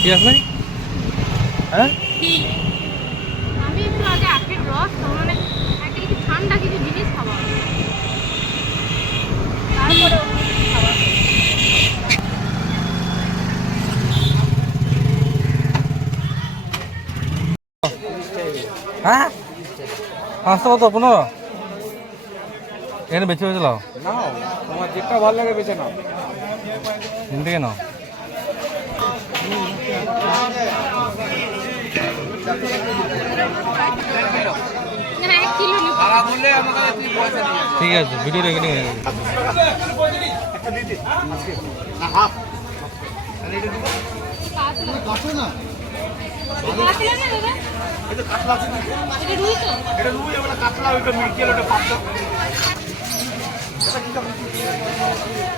কি আছে? হ্যাঁ? আমি একটু আগে আখের রস তো মানে একটা কিছু ঠান্ডা কিছু জিনিস তারপরে হ্যাঁ? পাঁচশো কত? পনেরো? এখানে বেছে বেছে লাও। নাও তোমার যেটা ভালো লাগে বেছে নাও। এখান থেকে নাও না এক কিলো নিবো তারা বললে আমাকে তুই পয়সা দিয়ে ঠিক আছে ভিডিও রেকর্ডিং হয়ে গেছে।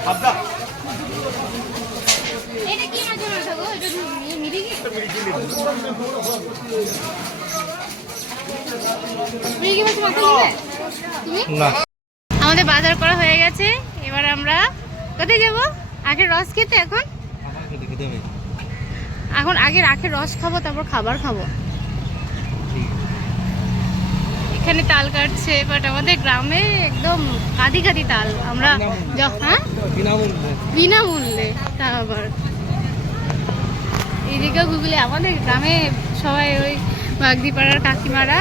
কাতলা আমাদের বাজার করা হয়ে গেছে এবার আমরা কোথায় যাব? আখের রস খেতে এখন? এখন আগে আখের রস খাব তারপর খাবার খাব। এখানে তাল কাটছে বাট আমাদের গ্রামে একদম কাঁদি কাঁদি তাল। আমরা হ্যাঁ? বিনামূল্যে। তা আবার। এদিকে গুগলি আমাদের গ্রামে সবাই ওই বাগদিপাড়ার কাকিমারা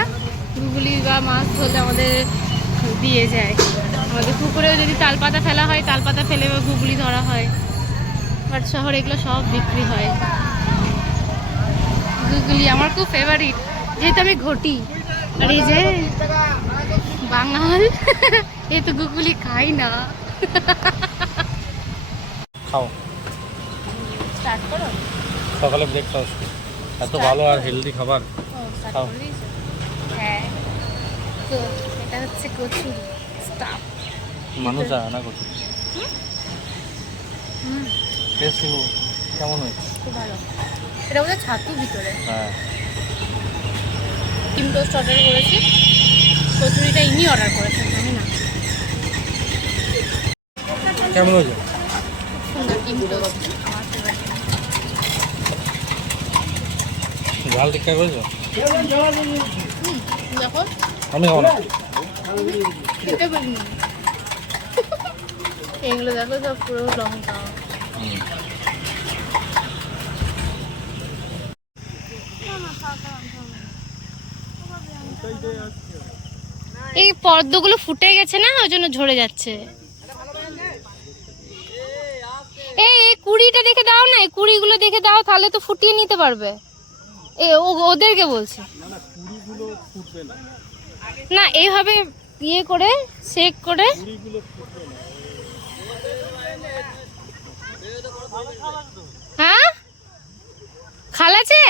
গুগলি বা মাছ ধরলে আমাদের দিয়ে যায়। আমাদের পুকুরেও যদি তালপাতা ফেলা হয় তালপাতা ফেলে বা গুগলি ধরা হয়। বাট শহরে এগুলো সব বিক্রি হয়। গুগলি আমার খুব ফেভারিট যেহেতু আমি ঘটি আর এই যে বাঙাল এ তো গুগলি খাই না। খাও। স্টার্ট করো। সকালে ব্রেকফাস্ট এত ভালো আর হেলদি খাবার। খাও। হ্যাঁ। তো এটা হচ্ছে কচুরি। স্টাফ মানুষ আনা টেস্ট কেমন হয়েছে? খুব ভালো। এটা বোধহয় ছাতু ভিতরে। হ্যাঁ। ডিম টোস্ট অর্ডার করেছি। কচুরিটা ইনি অর্ডার করেছেন আমি না। কেমন হয়েছে? সুন্দর ডিম টোস্ট আমার favorite। ঝাল ঠিকঠাক হয়েছে আমি খাব না। এগুলো দেখো সব পুরো লঙ্কা। এই পদ্মগুলো ফুটে গেছে না ওই জন্য ঝরে যাচ্ছে। এই এই কুড়িটা দেখে দাও না এই কুড়িগুলো দেখে দাও তাহলে তো ফুটিয়ে নিতে পারবে। এ ওদেরকে বলছে। না, এইভাবে ইয়ে করে শেক করে। হ্যাঁ? খাল আছে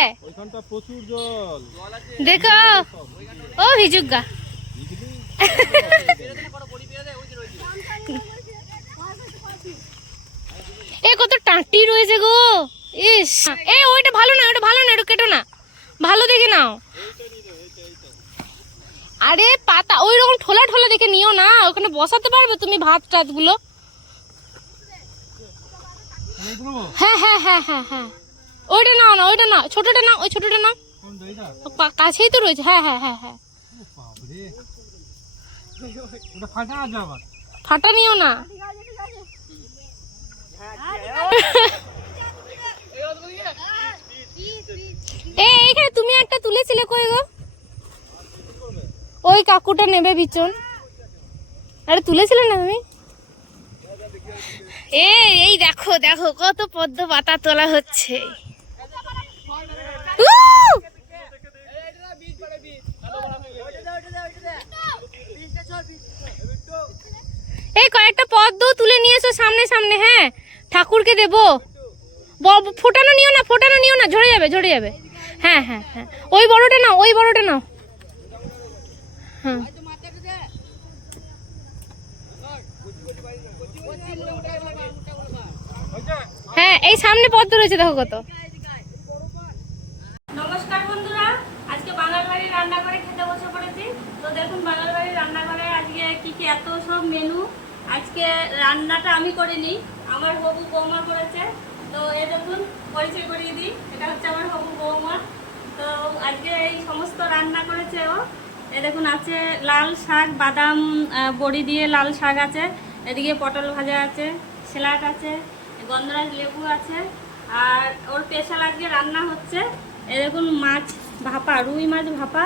দেখো, ও ভিজুগা। এ, কত টাঁটি রয়েছে গো। ইস। এ, ওইটা ভালো না ওটা ভালো না ওটা কেটো না। ভালো দেখে নাও। আরে পাতা ওই রকম ঠোলা ঠোলা দেখে নিও না ওখানে বসাতে পারবে তুমি ভাত টাতগুলো হ্যাঁ হ্যাঁ হ্যাঁ হ্যাঁ হ্যাঁ। ওইটা নাও না ওইটা নাও ছোটটা নাও ওই ছোটটা নাও। পা- কাছেই তো রয়েছে হ্যাঁ হ্যাঁ হ্যাঁ হ্যাঁ। ফাটা নিও না। এ এইখানে তুমি একটা তুলেছিলে কই গো? ওই কাকুটা নেবে বিচন। আরে তুলেছিলে না তুমি? এ, এই দেখো দেখো, কত পদ্ম পাতা তোলা হচ্ছে। এই কয়েকটা পদ্ম তুলে নিয়ে এসো সামনে সামনে হ্যাঁ? ঠাকুরকে দেবো। ফোটানো নিও না, ফোটানো নিও না, ঝরে যাবে ঝরে যাবে। হ্যাঁ হ্যাঁ হ্যাঁ। ওই বড়টা নাও, ওই বড়টা নাও। হ্যাঁ। হ্যাঁ এই সামনে পদ্ম রয়েছে, দেখো কত। নমস্কার বন্ধুরা, আজকে বাঙাল বাড়ির রান্নাঘরে খেতে বসে তো দেখুন বাঙাল বাড়ির রান্নাঘরে আজকে কি কি, এত সব মেনু আজকে রান্নাটা আমি করিনি, আমার হবু বৌমা করেছে। তো এ দেখুন, পরিচয় করিয়ে দিই। এটা হচ্ছে আমার হবু বৌমা। তো আজকে এই সমস্ত রান্না করেছে ও। এ দেখুন, আছে লাল শাক, বাদাম বড়ি দিয়ে লাল শাক আছে। এদিকে পটল ভাজা আছে, স্যালাড আছে, গন্ধরাজ লেবু আছে। আর ওর স্পেশাল আজকে রান্না হচ্ছে এ দেখুন, মাছ ভাপা, রুই মাছ ভাপা।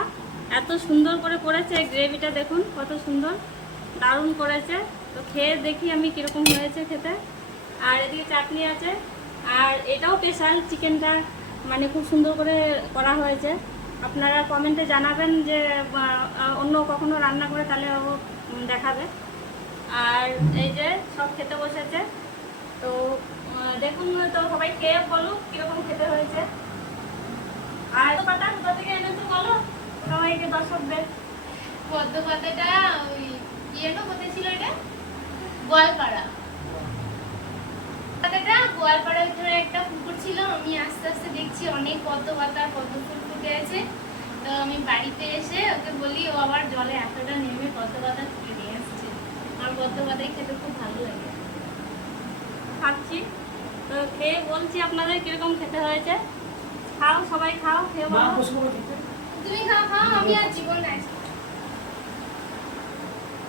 এত সুন্দর করে করেছে গ্রেভিটা দেখুন, কত সুন্দর, দারুণ করেছে। তো খেয়ে দেখি আমি কীরকম হয়েছে খেতে। আর এদিকে চাটনি আছে আর এটাও স্পেশাল চিকেনটা মানে খুব সুন্দর করে করা হয়েছে। আপনারা কমেন্টে জানাবেন যে অন্য কখনো রান্না করে তাহলে ও দেখাবে। আর এই যে সব খেতে বসেছে। তো দেখুন তো সবাই খেয়ে বলুক কীরকম খেতে হয়েছে। আর পাতা কোথা থেকে এনেছো বলো? সবাইকে দর্শকদের। পদ্ম পাতাটা ওই ইয়ে না কোথায় ছিল এটা? গোয়ালপাড়া। পাতাটা গোয়ালপাড়ার ভিতরে একটা পুকুর ছিল আমি আস্তে আস্তে দেখছি অনেক পদ্ম পাতা পদ্ম ফুল ফুটে আছে। তো আমি বাড়িতে এসে ওকে বলি ও আবার জলে এতটা নেমে পদ্ম পাতা তুলে নিয়ে আসছে আমার পদ্ম পাতাই খেতে খুব ভালো লাগে। খাচ্ছি। তো খেয়ে বলছি আপনাদের কীরকম খেতে হয়েছে। খাও সবাই খাও খেয়ে বলো। তুমি খাও খাও আমি আর জীবন নাই।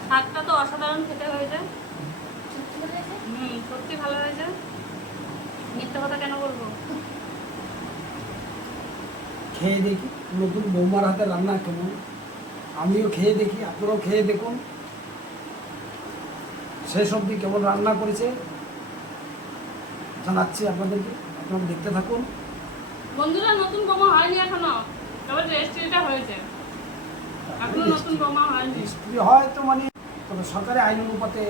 শাকটা তো অসাধারণ খেতে হয়েছে? হুম সত্যি ভালো হয়েছে। মিথ্যে কথা কেন বলব? খেয়ে দেখি নতুন বৌমার হাতে রান্না কেমন? আমিও খেয়ে দেখি আপনারাও খেয়ে দেখুন। শেষ অবধি কেমন রান্না করেছে? জানাচ্ছি আপনাদেরকে আপনারা দেখতে থাকুন। বন্ধুরা নতুন বোমা হয়নি এখনও। তবে হয়েছে। এখনও নতুন বোমা হয়নি। স্ত্রী হয়তো মানে তবে সরকারি আইন অনুপাতে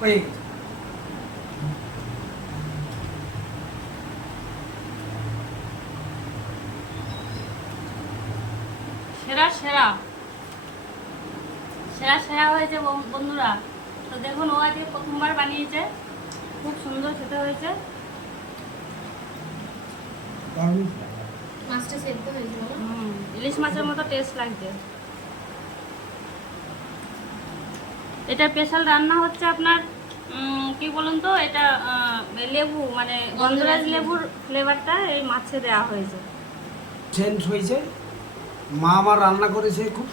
হয়ে গেছে। সেরা সেরা সেরা হয়েছে বন্ধুরা। তো দেখুন ও আজকে প্রথমবার বানিয়েছে। খুব সুন্দর খেতে হয়েছে। মাছটা সেদ্ধ হয়েছিল ইলিশ মাছের মতো টেস্ট লাগছে। এটা স্পেশাল রান্না হচ্ছে আপনার উম, কি বলুন তো এটা আহ, লেবু মানে গন্ধরাজ লেবুর ফ্লেভারটা এই মাছে দেওয়া হয়েছে। চেঞ্জ হয়েছে। মা আমার রান্না করেছে, খুব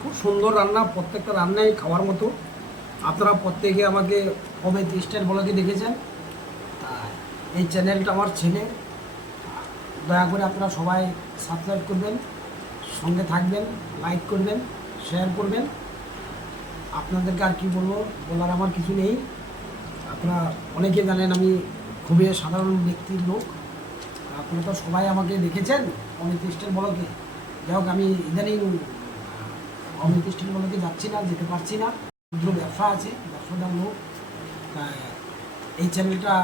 খুব সুন্দর রান্না, প্রত্যেকটা রান্নাই খাওয়ার মতো। আপনারা প্রত্যেকে আমাকে কবে স্টাইল বলাকে দেখেছেন? এই চ্যানেলটা আমার ছেলে। দয়া করে আপনারা সবাই সাবস্ক্রাইব করবেন, সঙ্গে থাকবেন লাইক করবেন শেয়ার করবেন। আপনাদেরকে আর কী বলব, বলার আমার কিছু নেই। আপনারা অনেকে জানেন আমি খুবই সাধারণ ব্যক্তির লোক। আপনারা তো সবাই আমাকে দেখেছেন অমিত স্টেল বলকে। যাই হোক, আমি ইদানিং অমিত স্টেল যাচ্ছি না, যেতে পারছি না। ক্ষুদ্র ব্যবসা আছে, ব্যবসাদার লোক। এই চ্যানেলটা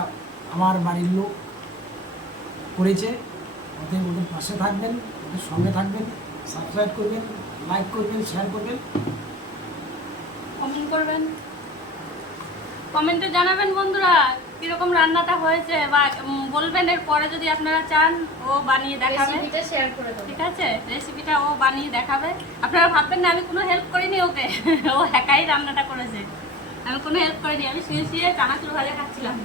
আমার বাড়ির লোক করেছে। ওদের ওদের পাশে থাকবেন, ওদের সঙ্গে থাকবেন সাবস্ক্রাইব করবেন লাইক করবেন শেয়ার করবেন। কমেন্ট করবেন। কমেন্টে জানাবেন বন্ধুরা। কীরকম রান্নাটা হয়েছে বা বলবেন এর পরে যদি আপনারা চান ও বানিয়ে দেখাবে। শেয়ার করে ঠিক আছে? রেসিপিটা ও বানিয়ে দেখাবে। আপনারা ভাববেন না আমি কোনো হেল্প করিনি ওকে। ও একাই রান্নাটা করেছে। আমি কোনো হেল্প করিনি আমি শুয়ে শুয়ে চানাচুর ভাজা খাচ্ছিলাম।